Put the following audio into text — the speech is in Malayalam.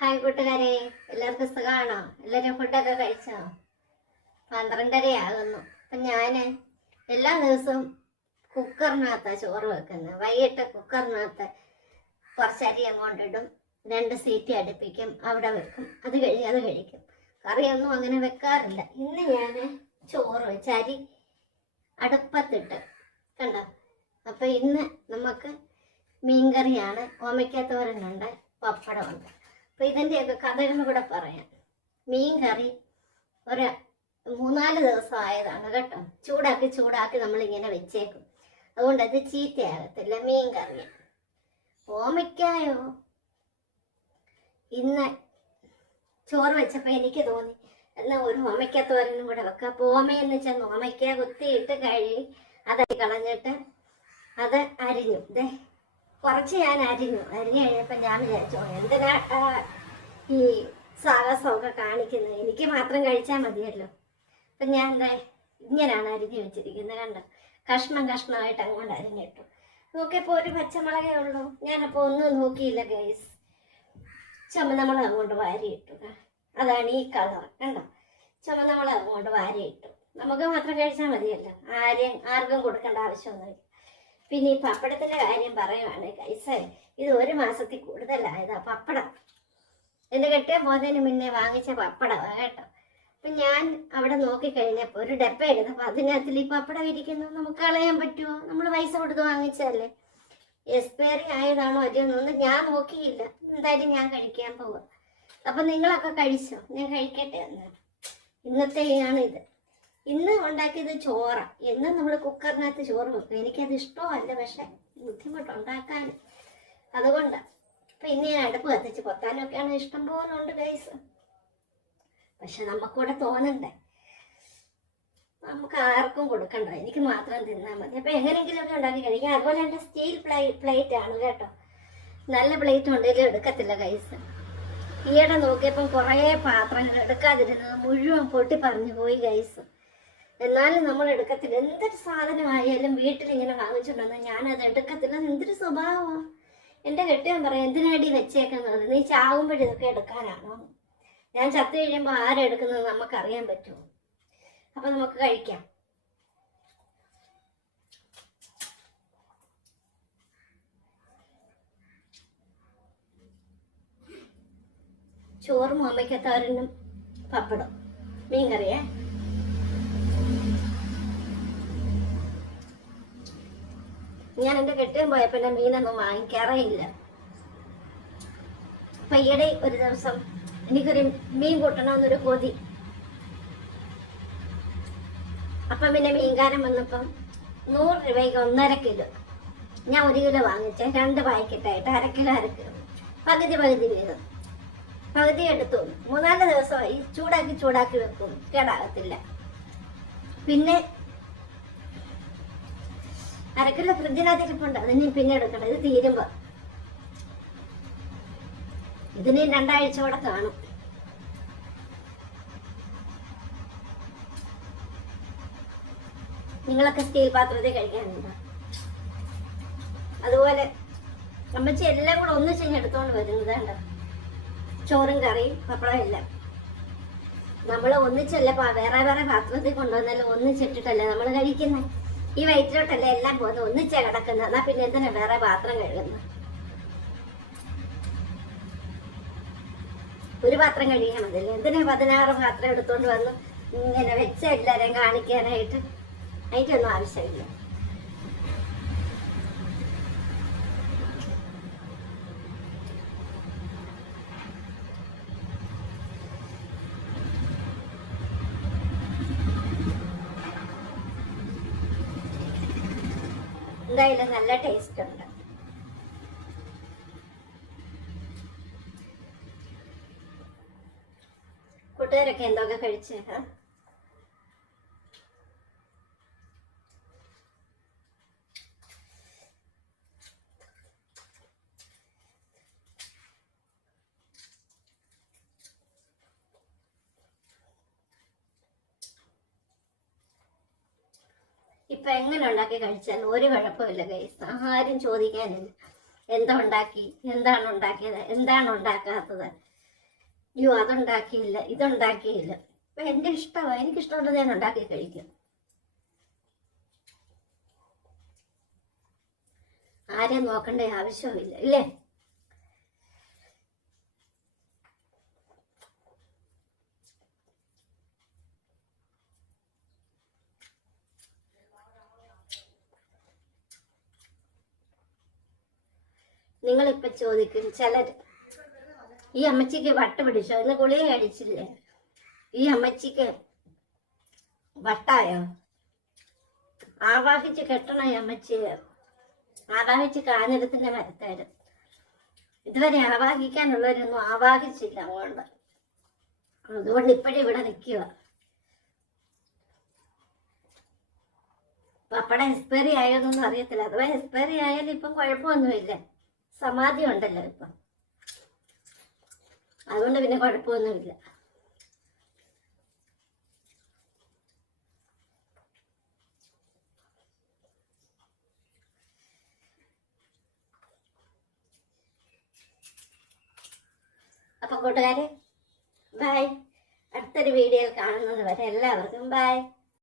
ഹായ് കൂട്ടുകാരെ എല്ലാവർക്കും സുഖമാണോ? എല്ലാവരും ഫുഡൊക്കെ കഴിച്ചോ? പന്ത്രണ്ടരയാകുന്നു അപ്പം ഞാൻ എല്ലാ ദിവസവും കുക്കറിനകത്താണ് ചോറ് വെക്കുന്നത്. വൈകിട്ട് കുക്കറിനകത്ത് കുറച്ചരി കൊണ്ടിടും രണ്ട് സീറ്റി അടുപ്പിക്കും അവിടെ വെക്കും. അത് കഴി അത് കഴിക്കും. കറിയൊന്നും അങ്ങനെ വെക്കാറില്ല. ഇന്ന് ഞാൻ ചോറ് വെച്ച് അരി അടുപ്പത്തിട്ട്. കണ്ടോ? അപ്പം ഇന്ന് നമുക്ക് മീൻകറിയാണ്. ഓമയ്ക്കാത്തോരനുണ്ട് പപ്പടമുണ്ട്. അപ്പം ഇതിന്റെയൊക്കെ കഥകളും കൂടെ പറയാം. മീൻ കറി ഒരു മൂന്നാൽ ദിവസം ആയതാണ് കേട്ടോ. ചൂടാക്കി ചൂടാക്കി നമ്മളിങ്ങനെ വെച്ചേക്കും. അതുകൊണ്ട് അത് ചീത്തയാകത്തില്ല മീൻ കറി ഓമയ്ക്കായോ? ഇന്ന് ചോറ് വെച്ചപ്പോൾ എനിക്ക് തോന്നി എന്നാൽ ഒരു ഓമയ്ക്കത്തോരനും കൂടെ വെക്കാം. അപ്പോൾ ഓമയെന്ന് വെച്ചാൽ ഓമയ്ക്ക കുത്തിയിട്ട് കഴുകി അതായി കളഞ്ഞിട്ട് അത് അരിഞ്ഞു. ദേ കുറച്ച് ഞാൻ അരിഞ്ഞു അരിഞ്ഞു കഴിഞ്ഞപ്പോൾ ഞാൻ വിചാരിച്ചു എന്തിനാ ഈ സാഹസമൊക്കെ കാണിക്കുന്നത്? എനിക്ക് മാത്രം കഴിച്ചാൽ മതിയല്ലോ. അപ്പം ഞാൻ എന്താ ഇങ്ങനെയാണ് അരിഞ്ഞു വെച്ചിരിക്കുന്നത് കണ്ടോ? കഷ്ണം കഷ്ണമായിട്ട് അങ്ങോട്ട് അരിഞ്ഞിട്ടു. നോക്കിയപ്പോൾ ഒരു പച്ചമുളകേ ഉള്ളൂ. ഞാനപ്പോൾ ഒന്നും നോക്കിയില്ല ഗൈസ് ചുമന്നമുളക് അങ്ങോട്ട് വാരിയിട്ടു. അതാണ് ഈ കളർ കണ്ടോ? ചുമന്നമുളക് അങ്ങോട്ട് വാരിയിട്ടു. നമുക്ക് മാത്രം കഴിച്ചാൽ മതിയല്ലോ. ആരെയും ആർക്കും കൊടുക്കേണ്ട ആവശ്യമൊന്നുമില്ല. പിന്നെ ഈ പപ്പടത്തിന്റെ കാര്യം പറയുവാണ് കൈസേ ഇത് ഒരു മാസത്തിൽ കൂടുതലായതാ പപ്പടം. എന്റെ കെട്ടിയ പോകുന്നതിന് മുന്നേ വാങ്ങിച്ച പപ്പടമാണ് കേട്ടോ. അപ്പൊ ഞാൻ അവിടെ നോക്കിക്കഴിഞ്ഞപ്പോൾ ഒരു ഡപ്പ എടുത്തപ്പോൾ അതിനകത്തിൽ ഈ പപ്പടം ഇരിക്കുന്നു. നമുക്ക് കളയാൻ പറ്റുമോ നമ്മൾ പൈസ കൊടുത്ത് വാങ്ങിച്ചതല്ലേ? എക്സ്പയറി ആയതാണോ അല്ലയോന്നൊന്നും ഞാൻ നോക്കിയില്ല. എന്തായാലും ഞാൻ കഴിക്കാൻ പോവാ. അപ്പൊ നിങ്ങളൊക്കെ കഴിച്ചോ? ഞാൻ കഴിക്കട്ടെ എന്ന്. ഇന്നത്തെയാണ് ഇത്. ഇന്ന് ഉണ്ടാക്കിയത് ചോറ. എന്നും നമ്മൾ കുക്കറിനകത്ത് ചോറ് വെക്കും. എനിക്കത് ഇഷ്ടമല്ല പക്ഷെ ബുദ്ധിമുട്ടുണ്ടാക്കാൻ അതുകൊണ്ട്. അപ്പൊ ഇന്ന് ഞാൻ അടുപ്പ് കത്തിച്ച് കൊത്താനൊക്കെയാണ് ഇഷ്ടം പോലെ ഉണ്ട് ഗൈസ് പക്ഷെ നമുക്കൂടെ തോന്നണ്ടേ? നമുക്ക് ആർക്കും കൊടുക്കണ്ട. എനിക്ക് മാത്രം തിന്നാൽ മതി. അപ്പൊ എങ്ങനെയെങ്കിലുമൊക്കെ ഉണ്ടാക്കി കഴിക്കാം. അതുപോലെ എന്റെ സ്റ്റീൽ പ്ലേ പ്ലേറ്റ് ആണ് കേട്ടോ. നല്ല പ്ലേറ്റ് ഉണ്ടെങ്കിലും എടുക്കത്തില്ല കൈസ് ഈയിടെ നോക്കിയപ്പം കുറേ പാത്രങ്ങൾ എടുക്കാതിരുന്നത് മുഴുവൻ പൊട്ടി പറഞ്ഞു പോയി ഗൈസ് എന്നാലും നമ്മൾ എടുക്കത്തില്ല. എന്തൊരു സാധനമായാലും വീട്ടിൽ ഇങ്ങനെ വാങ്ങിച്ചുകൊണ്ടുവന്നാൽ ഞാനത് എടുക്കത്തില്ല. എന്തൊരു സ്വഭാവമാണ് എന്റെ കെട്ടിയാൻ പറയാം എന്തിനാടി വെച്ചേക്കുന്നത്? നീ ചാകുമ്പോഴും ഇതൊക്കെ എടുക്കാനാണോ? ഞാൻ ചത്തു കഴിയുമ്പോൾ ആരെടുക്കുന്നത് നമുക്കറിയാൻ പറ്റുമോ? അപ്പം നമുക്ക് കഴിക്കാം. ചോറും അമ്മയ്ക്കത്തവരനും പപ്പടം. മീൻ കറിയേ ഞാൻ എന്റെ കെട്ടിയം പോയപ്പോൾ എന്റെ മീനൊന്നും വാങ്ങിക്കാറേ ഇല്ല ഒരു ദിവസം എനിക്കൊരു മീൻ കൂട്ടണമെന്നൊരു കൊതി. അപ്പം പിന്നെ മീൻകാരൻ വന്നപ്പം നൂറ് രൂപയ്ക്ക് ഒന്നര കിലോ. ഞാൻ ഒരു കിലോ വാങ്ങിച്ച രണ്ട് പാക്കറ്റായിട്ട് അര കിലോ അര കിലോ പകുതി പകുതി വീതം. പകുതി എടുത്തു. മൂന്നാൽ ദിവസമായി ചൂടാക്കി ചൂടാക്കി വെക്കും. കേടാകത്തില്ല. പിന്നെ അരക്കിലോ ഫ്രിഡ്ജിനകത്ത് ഇരിപ്പുണ്ട് അതിന് പിന്നെ എടുക്കണം ഇത് തീരുമ്പോ. ഇതിന് രണ്ടാഴ്ച കൂടെ കാണും. നിങ്ങളൊക്കെ സ്റ്റീൽ പാത്രത്തിൽ കഴിക്കാനുണ്ടോ അതുപോലെ അമ്മച്ചി എല്ലാം കൂടെ ഒന്ന് എടുത്തോണ്ട് വരുന്നത് കണ്ടോ? ചോറും കറിയും പപ്പടം എല്ലാം. നമ്മൾ ഒന്നിച്ചല്ല വേറെ വേറെ പാത്രത്തിൽ കൊണ്ടുവന്നല്ലോ ഒന്നിച്ചിട്ടിട്ടല്ലേ നമ്മൾ കഴിക്കുന്നത് ഈ വയറ്റിലോട്ടല്ലേ എല്ലാം പോകുന്നത്? ഒന്നിച്ചാ കിടക്കുന്നത്. എന്നാ പിന്നെ എന്തിനാ വേറെ പാത്രം കഴുകുന്നത്? ഒരു പാത്രം കഴിയാൻ മതില്ലേ എന്തിനാ പതിനാറ് പാത്രം എടുത്തോണ്ട് വന്ന് ഇങ്ങനെ വെച്ച എല്ലാരെയും കാണിക്കാനായിട്ട്? അതിന്റെയൊന്നും ആവശ്യമില്ല. എന്തായാലും നല്ല ടേസ്റ്റ് ഉണ്ട്. കൂട്ടുകാരൊക്കെ എന്തൊക്കെ കഴിച്ച്? ഇപ്പൊ എങ്ങനെ ഉണ്ടാക്കി കഴിച്ചാൽ ഒരു കുഴപ്പമില്ല ഗൈസ് ആരും ചോദിക്കാനില്ല. എന്താ ഉണ്ടാക്കി? എന്താണ് ഉണ്ടാക്കിയത്? എന്താണ് ഉണ്ടാക്കാത്തത്? അയ്യോ അതുണ്ടാക്കിയില്ല ഇതുണ്ടാക്കിയില്ല. അപ്പൊ എന്റെ ഇഷ്ടമാണ് എനിക്കിഷ്ടമുള്ളത് ഞാൻ ഉണ്ടാക്കി കഴിക്കും. ആരെയും നോക്കേണ്ട ആവശ്യമില്ല ഇല്ലേ? നിങ്ങളിപ്പൊ ചോദിക്കും ചിലർ ഈ അമ്മച്ചിക്ക് വട്ട പിടിച്ചോ? ഇന്ന് ഗുളിക കഴിച്ചില്ലേ? ഈ അമ്മച്ചിക്ക് വട്ടായോ? ആവാഹിച്ച് കെട്ടണ ഈ അമ്മച്ചിയെ ആവാഹിച്ച് കാഞ്ഞിടത്തിന്റെ മരത്തായിരുന്നു ഇതുവരെ ആവാഹിക്കാനുള്ളവരൊന്നും ആവാഹിച്ചില്ല അതുകൊണ്ട് അതുകൊണ്ട് ഇപ്പോഴും ഇവിടെ നിൽക്കുക പപ്പടം എക്സ്പയറി ആയോന്നൊന്നും അറിയത്തില്ല. അഥവാ എക്സ്പയറി ആയാലും ഇപ്പം കുഴപ്പമൊന്നുമില്ല. സമാധി ഉണ്ടല്ലോ ഇപ്പം. അതുകൊണ്ട് പിന്നെ കുഴപ്പമൊന്നുമില്ല. അപ്പൊ കൂട്ടുകാരെ ബൈ അടുത്തൊരു വീഡിയോയിൽ കാണുന്നത് വരെ എല്ലാവർക്കും ബൈ